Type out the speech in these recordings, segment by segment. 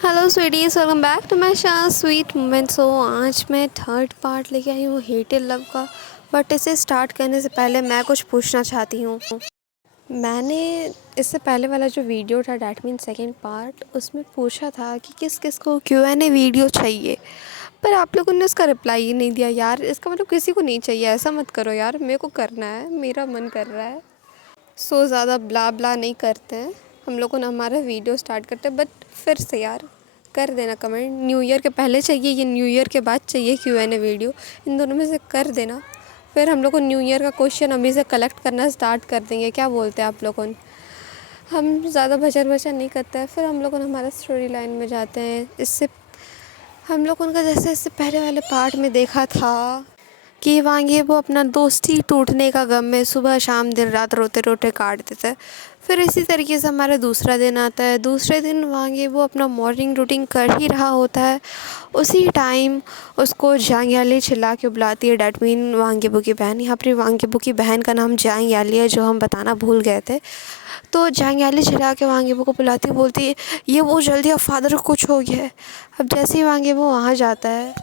Hello sweeties, welcome back to my channel sweet moments. आज मैं third part लेके आई हूँ हेटेड लव का। बट इसे स्टार्ट करने से पहले मैं कुछ पूछना चाहती हूँ। मैंने इससे पहले वाला जो वीडियो था, डैट मीन सेकेंड पार्ट, उसमें पूछा था कि किस किस को Q&A वीडियो चाहिए, पर आप लोगों ने उसका रिप्लाई ही नहीं दिया। यार इसका मतलब किसी को नहीं चाहिए, ऐसा मत करो यार। मेरे को करना है, मेरा मन कर रहा है। सो ज़्यादा ब्ला ब्ला नहीं करते हैं हम लोगों ने, हमारा वीडियो स्टार्ट करते हैं। बट फिर से यार कर देना कमेंट। न्यू ईयर के पहले चाहिए या न्यू ईयर के बाद चाहिए Q&A वीडियो, इन दोनों में से कर देना। फिर हम लोग को न्यू ईयर का क्वेश्चन अभी से कलेक्ट करना स्टार्ट कर देंगे। क्या बोलते हैं आप लोगों? हम ज़्यादा भचर भचर नहीं करते हैं। फिर हम लोग हमारा स्टोरी लाइन में जाते हैं। इससे हम लोग उनका जैसे इससे पहले वाले पार्ट में देखा था कि वांगे वो अपना दोस्ती टूटने का गम में सुबह शाम दिन रात रोते रोते काट देता है। फिर इसी तरीके से हमारा दूसरा दिन आता है। दूसरे दिन वांगे वो अपना मॉर्निंग रूटीन कर ही रहा होता है। उसी टाइम उसको जांग याली चिल्ला के बुलाती है, डैट मीन वांगेबो की बहन। यहाँ पर वांगेबो की बहन का नाम जांग याली है, जो हम बताना भूल गए थे। तो जांग याली चिल्ला के वांगेबो को बुलाती है, बोलती है ये वो जल्दी, अब फादर को कुछ हो गया है। अब जैसे ही वांगेबो वहाँ जाता है,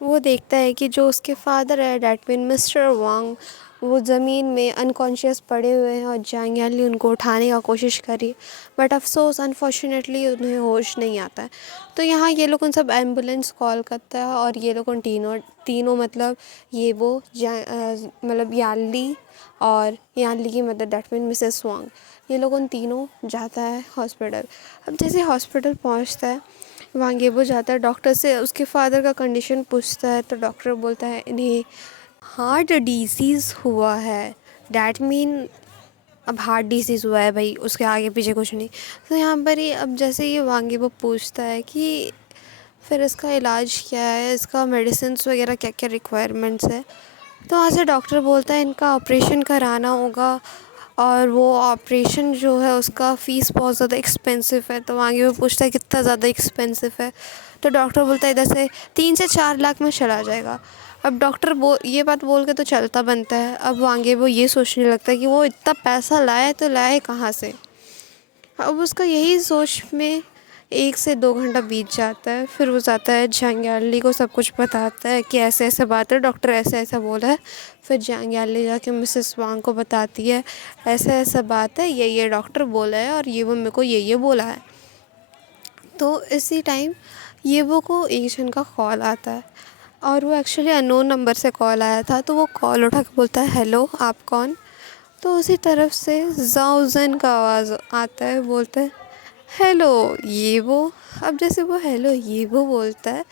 वो देखता है कि जो उसके फादर है, डैट मीन मिस्टर वांग, वो ज़मीन में अनकॉन्शियस पड़े हुए हैं और जांग याली उनको उठाने का कोशिश करी। बट अफसोस अनफॉर्चुनेटली उन्हें होश नहीं आता है। तो यहाँ ये लोग उन सब एम्बुलेंस कॉल करता है और ये लोग उन तीनों तीनों मतलब ये वो मतलब याली और याली की मदर, डैट मीन मिसेस वांग, ये लोग उन तीनों जाता है हॉस्पिटल। अब जैसे हॉस्पिटल पहुँचता है, वांगेबो जाता है डॉक्टर से, उसके फादर का कंडीशन पूछता है। तो डॉक्टर बोलता है इन्हें हार्ट डिसीज़ हुआ है। डैट मीन अब हार्ट डिसीज़ हुआ है भाई, उसके आगे पीछे कुछ नहीं। तो यहाँ पर ही अब जैसे ये वांगेबो पूछता है कि फिर इसका इलाज क्या है, इसका मेडिसिन्स वगैरह क्या क्या रिक्वायरमेंट्स है। तो वहाँ से डॉक्टर बोलता है इनका ऑपरेशन कराना होगा और वो ऑपरेशन जो है उसका फ़ीस बहुत ज़्यादा एक्सपेंसिव है। तो आगे वो पूछता है कितना ज़्यादा एक्सपेंसिव है। तो डॉक्टर बोलता है इधर से 3 से 4 लाख में चला जाएगा। अब डॉक्टर ये बात बोल के तो चलता बनता है। अब आगे वो ये सोचने लगता है कि वो इतना पैसा लाए तो लाए कहाँ से। अब उसका यही सोच में 1 से 2 घंटा बीत जाता है। फिर वो जाता है जांग याली को सब कुछ बताता है कि ऐसे ऐसे बात है, डॉक्टर ऐसा ऐसा बोला है। फिर जांग याली जाके मिसेस वांग को बताती है ऐसा ऐसा बात है, ये डॉक्टर बोला है और ये वो मेरे को ये बोला है। तो इसी टाइम ये वो को एक जन का कॉल आता है और वो एक्चुअली अननोन नंबर से कॉल आया था। तो वो कॉल उठा के बोलता है हेलो आप कौन। तो उसी तरफ से जाओजन का आवाज़ आता है, बोलता है हेलो ये वो। अब जैसे वो हेलो ये वो बोलता है,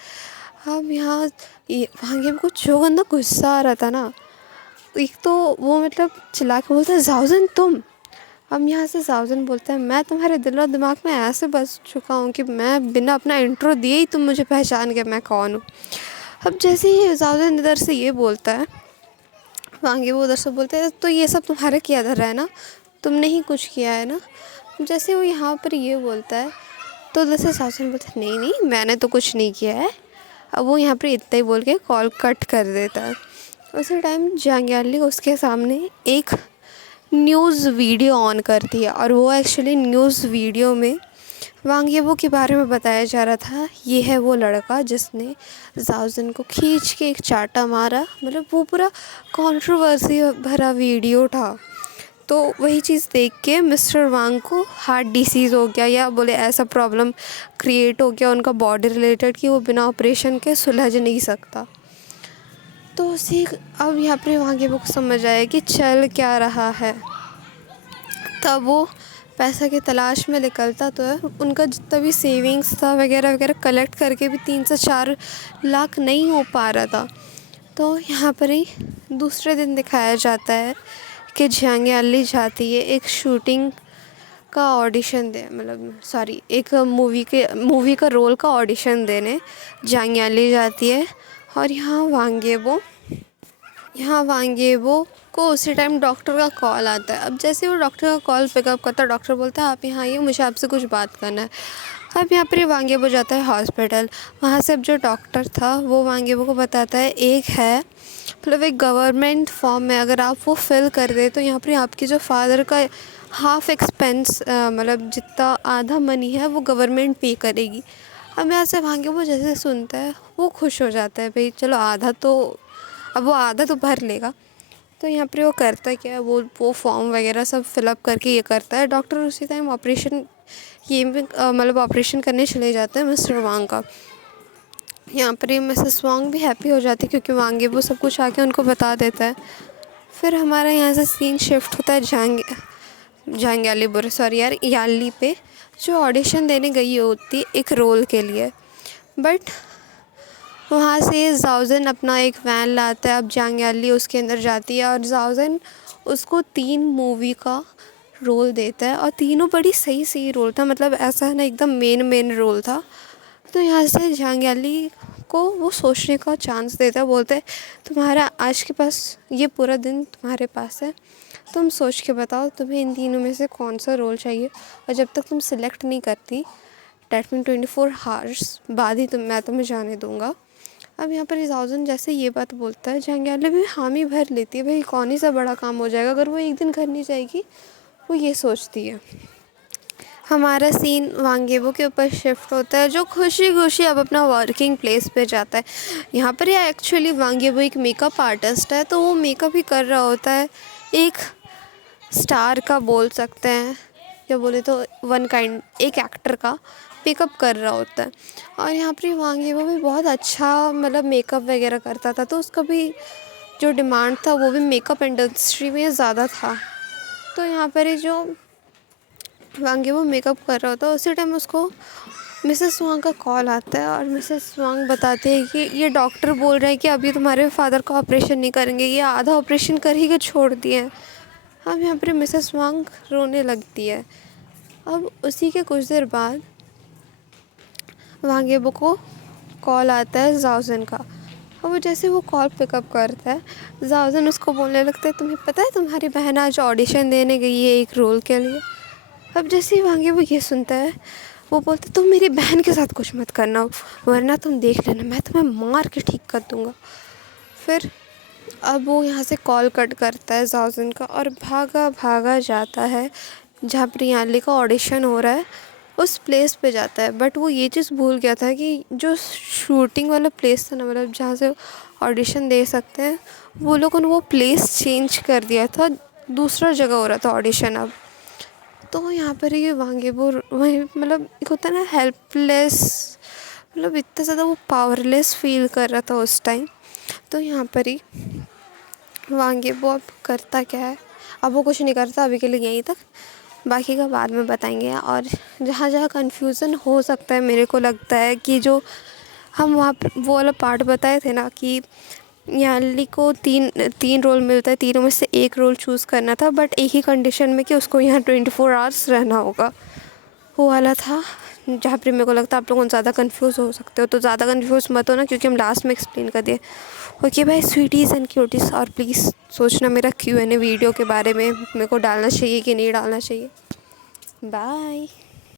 अब यहाँ ये भांगे में कुछ जो गंदा गुस्सा आ रहा था ना। एक तो वो मतलब चिल्ला के बोलता है जाओजन तुम। अब यहाँ से जाओजन बोलता है मैं तुम्हारे दिल और दिमाग में ऐसे बस चुका हूँ कि मैं बिना अपना इंट्रो दिए ही तुम मुझे पहचान गए मैं कौन हूँ। अब जैसे ही जाओजन इधर से ये बोलता है, वांगे वो उधर से बोलते हैं तो ये सब तुम्हारे किया धरा है ना, तुमने ही कुछ किया है ना। जैसे वो यहाँ पर ये बोलता है तो उधर से सासू बोलता है नहीं नहीं मैंने तो कुछ नहीं किया है। अब वो यहाँ पर इतना ही बोल के कॉल कट कर देता है। उसी टाइम जांग्याली उसके सामने एक न्यूज़ वीडियो ऑन करती है और वो एक्चुअली न्यूज़ वीडियो में वांगेबो के बारे में बताया जा रहा था। ये है वो लड़का जिसने जाओजन को खींच के एक चाटा मारा। मतलब वो पूरा कंट्रोवर्सी भरा वीडियो था। तो वही चीज़ देख के मिस्टर वांग को हार्ट डिसीज़ हो गया, या बोले ऐसा प्रॉब्लम क्रिएट हो गया उनका बॉडी रिलेटेड कि वो बिना ऑपरेशन के सुलझ नहीं सकता। तो उसी अब यहाँ पर वांगेबो को समझ आया कि चल क्या रहा है। तब वो पैसा की तलाश में निकलता तो है। उनका जितना भी सेविंग्स था वगैरह वगैरह कलेक्ट करके भी 3 से 4 लाख नहीं हो पा रहा था। तो यहाँ पर ही दूसरे दिन दिखाया जाता है कि जांग याली जाती है एक शूटिंग का ऑडिशन दे, मतलब सॉरी एक मूवी का रोल का ऑडिशन देने जांग याली जाती है। और यहाँ वांगेबो को उसी टाइम डॉक्टर का कॉल आता है। अब जैसे वो डॉक्टर का कॉल पिकअप करता है, डॉक्टर बोलता है आप यहाँ आइए, मुझे आपसे कुछ बात करना है। अब यहाँ पर वांगेबो जाता है हॉस्पिटल। वहाँ से अब जो डॉक्टर था वो वांगेबो को बताता है एक है मतलब एक गवर्नमेंट फॉर्म है, अगर आप वो फिल कर दे तो यहाँ पर आपकी जो फादर का हाफ़ एक्सपेंस मतलब जितना आधा मनी है वो गवर्नमेंट पे करेगी। अब यहाँ से भांगे वो जैसे सुनता है वो खुश हो जाता है, भाई चलो आधा तो, अब वो आधा तो भर लेगा। तो यहाँ पर वो करता क्या है, वो फॉर्म वगैरह सब फिलअप करके ये करता है। डॉक्टर उसी टाइम ऑपरेशन, ये भी मतलब ऑपरेशन करने चले जाते हैं मिस्टर वांग का। यहाँ पर ये मिसेस वांग भी हैप्पी हो जाती है क्योंकि वांगे वो सब कुछ आके उनको बता देता है। फिर हमारा यहाँ से सीन शिफ्ट होता है जंग बुरे सॉरी यार याली पे, जो ऑडिशन देने गई होती है एक रोल के लिए। बट वहाँ से जाओजन अपना एक वैन लाता है। अब जंग याली उसके अंदर जाती है और जाओजन उसको 3 मूवी का रोल देता है और तीनों बड़ी सही सही रोल था, मतलब ऐसा है ना एकदम मेन रोल था। तो यहाँ से जंग याली को वो सोचने का चांस देता है, बोलते हैं तुम्हारा आज के पास ये पूरा दिन तुम्हारे पास है, तुम सोच के बताओ तुम्हें इन तीनों में से कौन सा रोल चाहिए, और जब तक तुम सिलेक्ट नहीं करती डैट मीन 24 हावर्स बाद ही मैं तुम्हें जाने दूँगा। अब यहाँ पर जाओजन जैसे ये बात बोलता है, जंग याली भी हामी भर लेती है, भाई कौन ही सा बड़ा काम हो जाएगा अगर वो एक दिन घर नहीं जाएगी, वो ये सोचती है। हमारा सीन वांगेबो के ऊपर शिफ्ट होता है, जो खुशी खुशी अब अपना वर्किंग प्लेस पे जाता है। यहाँ पर ये एक्चुअली वांगेबो एक मेकअप आर्टिस्ट है, तो वो मेकअप ही कर रहा होता है एक स्टार का, बोल सकते हैं या बोले तो वन काइंड एक एक्टर का मेकअप कर रहा होता है। और यहाँ पर वांगेबो भी बहुत अच्छा मतलब मेकअप वगैरह करता था, तो उसका भी जो डिमांड था वो भी मेकअप इंडस्ट्री में ज़्यादा था। तो यहाँ पर ये जो वांगेबो मेकअप कर रहा होता है उसी टाइम उसको मिसेस वांग का कॉल आता है और मिसेस वांग बताते हैं कि ये डॉक्टर बोल रहे हैं कि अभी तुम्हारे फादर का ऑपरेशन नहीं करेंगे, ये आधा ऑपरेशन कर ही के छोड़ दिए हैं। अब यहाँ पर मिसेस वांग रोने लगती है। अब उसी के कुछ देर बाद वांगेबो को कॉल आता है जाओजन का, और वो जैसे वो कॉल पिकअप करता है जाओजन उसको बोलने लगता है तुम्हें पता है तुम्हारी बहन आज ऑडिशन देने गई है एक रोल के लिए। अब जैसे ही वांगेबो ये सुनता है वो बोलता है तुम मेरी बहन के साथ कुछ मत करना, वरना तुम देख लेना मैं तुम्हें मार के ठीक कर दूँगा। फिर अब वो यहाँ से कॉल कट करता है जाओजन का और भागा भागा जाता है जहाँ प्रियांली का ऑडिशन हो रहा है उस प्लेस पे जाता है। बट वो ये चीज़ भूल गया था कि जो शूटिंग वाला प्लेस था ना, मतलब जहाँ से ऑडिशन दे सकते हैं, वो लोगों ने वो प्लेस चेंज कर दिया था, दूसरा जगह हो रहा था ऑडिशन अब। तो यहाँ पर ये वांगेबो वही मतलब एक होता है ना हेल्पलेस, मतलब इतना ज़्यादा वो पावरलेस फील कर रहा था उस टाइम। तो यहाँ पर ही वांगेबो अब करता क्या है, अब वो कुछ नहीं करता अभी के लिए यहीं तक, बाकी का बाद में बताएंगे। और जहाँ जहाँ कन्फ्यूज़न हो सकता है मेरे को लगता है कि जो हम वहाँ पर वो वाला पार्ट बताए थे ना कि याली को तीन रोल मिलता है, तीनों में से एक रोल चूज़ करना था, बट एक ही कंडीशन में कि उसको यहाँ 24 आवर्स रहना होगा, वो वाला था। जहाँ पर मेरे को लगता है आप लोगों ज़्यादा कंफ्यूज हो सकते हो, तो ज़्यादा कंफ्यूज मत हो ना क्योंकि हम लास्ट में एक्सप्लेन कर दिए। ओके भाई स्वीटीज़ एंड क्यूटीज़, और प्लीज़ सोचना मेरा Q&A वीडियो के बारे में मेरे को डालना चाहिए कि नहीं डालना चाहिए। बाय।